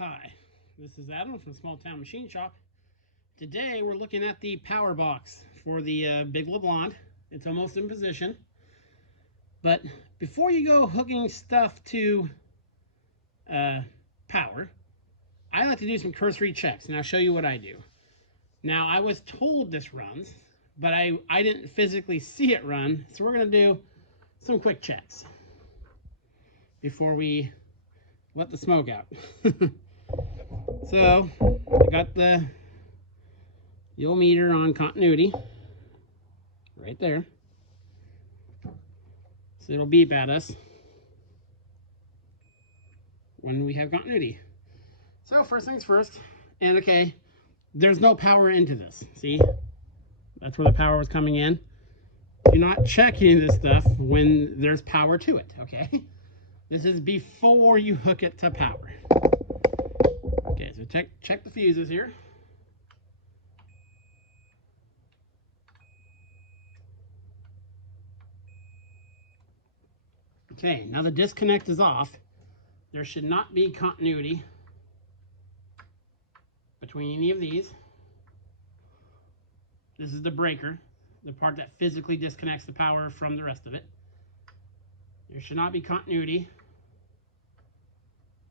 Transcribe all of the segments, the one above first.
Hi, this is Adam from Small Town Machine Shop. Today we're looking at the power box for the Big LeBlond. It's almost in position. But before you go hooking stuff to power, I like to do some cursory checks, and I'll show you what I do. Now, I was told this runs, but I didn't physically see it run, so we're going to do some quick checks before we let the smoke out. So, I got the old meter on continuity right there. So it'll beep at us when we have continuity. So first things first, and okay, there's no power into this. See, that's where the power was coming in. Do not check any of this stuff when there's power to it, okay? This is before you hook it to power. Okay, so check the fuses here. Okay, now the disconnect is off. There should not be continuity between any of these. This is the breaker, the part that physically disconnects the power from the rest of it. There should not be continuity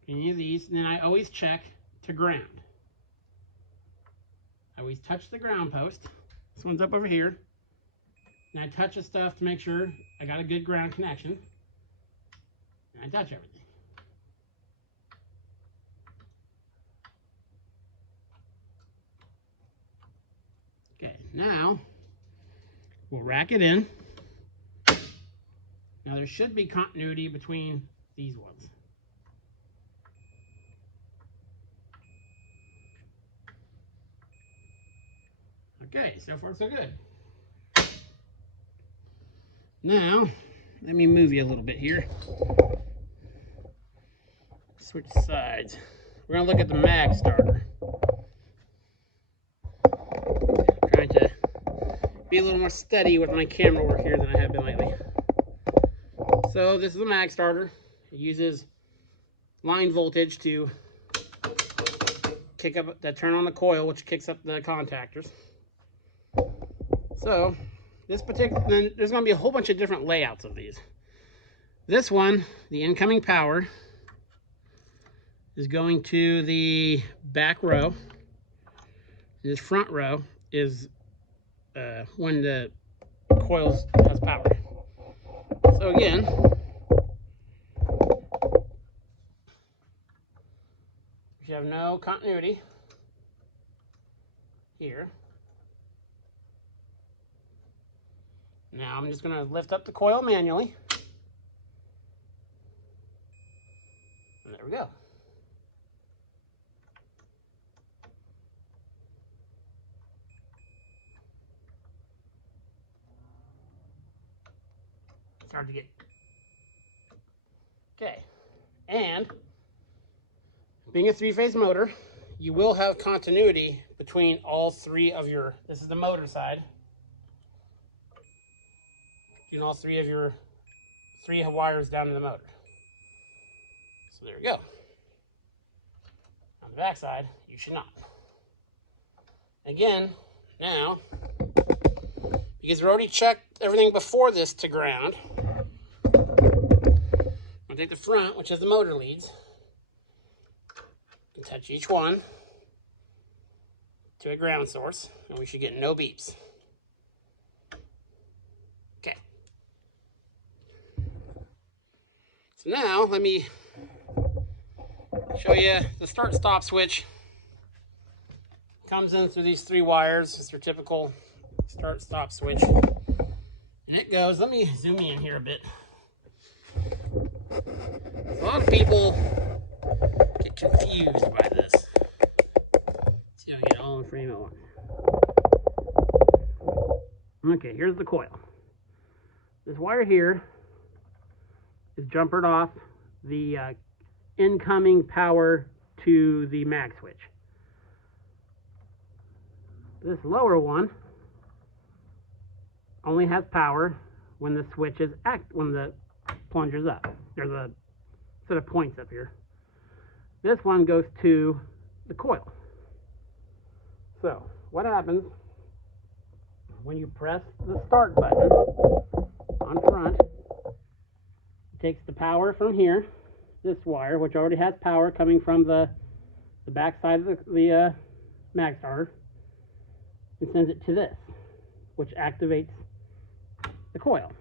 in any of these. And then I always check to ground. I always touch the ground post. This one's up over here. And I touch the stuff to make sure I got a good ground connection. And I touch everything. Okay, now we'll rack it in. Now there should be continuity between these ones. Okay, so far so good. Now, let me move you a little bit here. Switch sides. We're going to look at the mag starter. Trying to be a little more steady with my camera work here than I have been lately. So this is a mag starter. It uses line voltage to kick up, to turn on the coil, which kicks up the contactors. So this particular, then there's going to be a whole bunch of different layouts of these. This one, the incoming power, is going to the back row. This front row is when the coil has power. So again, you have no continuity here. Now I'm just going to lift up the coil manually. And there we go. It's hard to get. Okay. And being a three-phase motor, you will have continuity between all three of your, this is the motor side, between all three of your three wires down in the motor. So there we go. On the back side, you should not. Again, now, because we already checked everything before this to ground, I'm going to take the front, which is the motor leads, and touch each one to a ground source, and we should get no beeps. Okay. So now, let me show you the start-stop switch. Comes in through these three wires. It's your typical start-stop switch. And it goes, let me zoom in here a bit. A lot of people get confused by this. Let's see if I can get all in frame at once. Okay, here's the coil. This wire here is jumpered off the incoming power to the mag switch. This lower one only has power when the switch is when the plunger's up. There's a set of points up here. this one goes to the coil. So what happens when you press the start button on front, it takes the power from here, this wire, which already has power coming from the back side of the mag starter, and sends it to this, which activates the coil.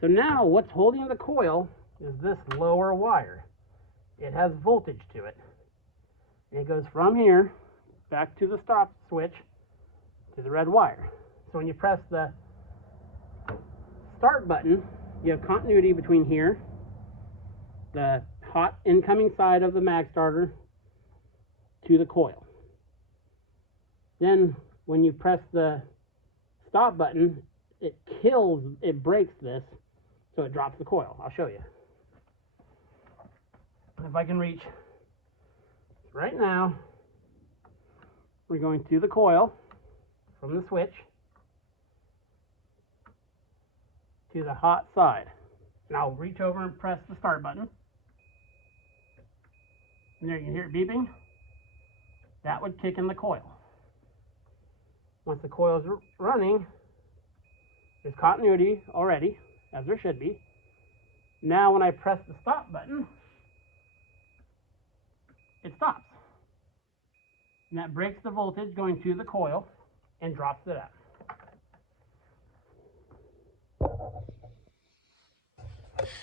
So now what's holding the coil is this lower wire. It has voltage to it. And it goes from here back to the stop switch to the red wire. So when you press the start button, you have continuity between here, the hot incoming side of the mag starter, to the coil. Then when you press the stop button, it breaks this, so it drops the coil. I'll show you. If I can reach right now, we're going to the coil from the switch to the hot side. And I'll reach over and press the start button. And there you can hear it beeping. That would kick in the coil. Once the coil is running, there's continuity already, as there should be. Now when I press the stop button, it stops. And that breaks the voltage going to the coil and drops it out.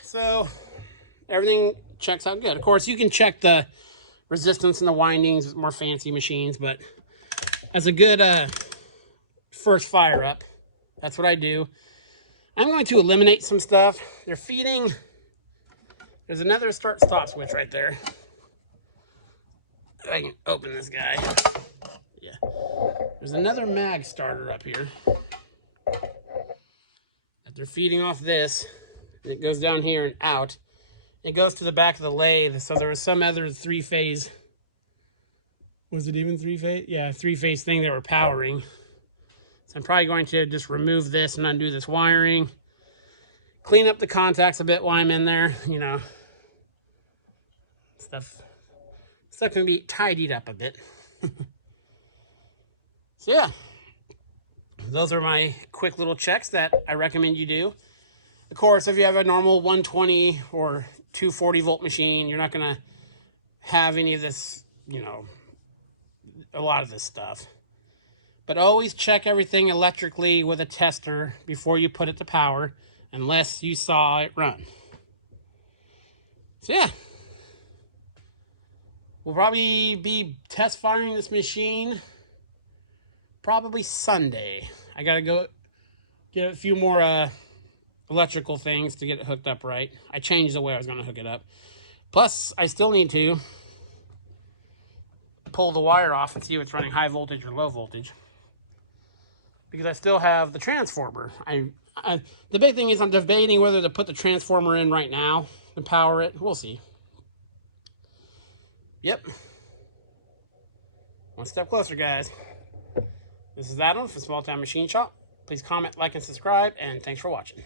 So everything checks out good. Of course, you can check the resistance and the windings with more fancy machines, but as a good first fire up, that's what I do. I'm going to eliminate some stuff. They're feeding. There's another start stop switch right there. If I can open this guy. Yeah. There's another mag starter up here that they're feeding off this. And it goes down here and out. It goes to the back of the lathe. So there was some other three-phase. Was it even three-phase? Yeah, three-phase thing they were powering. So I'm probably going to just remove this and undo this wiring. Clean up the contacts a bit while I'm in there. You know, stuff can be tidied up a bit. So yeah, those are my quick little checks that I recommend you do. Of course, if you have a normal 120 or 240 volt machine, you're not going to have any of this, you know, a lot of this stuff. But always check everything electrically with a tester before you put it to power, unless you saw it run. So yeah, we'll probably be test firing this machine probably Sunday. I gotta go get a few more electrical things to get it hooked up right. I changed the way I was gonna hook it up. Plus, I still need to pull the wire off and see if it's running high voltage or low voltage, because I still have the transformer. The big thing is I'm debating whether to put the transformer in right now and power it. We'll see. Yep. One step closer, guys. This is Adam from Small Town Machine Shop. Please comment, like, and subscribe, and thanks for watching.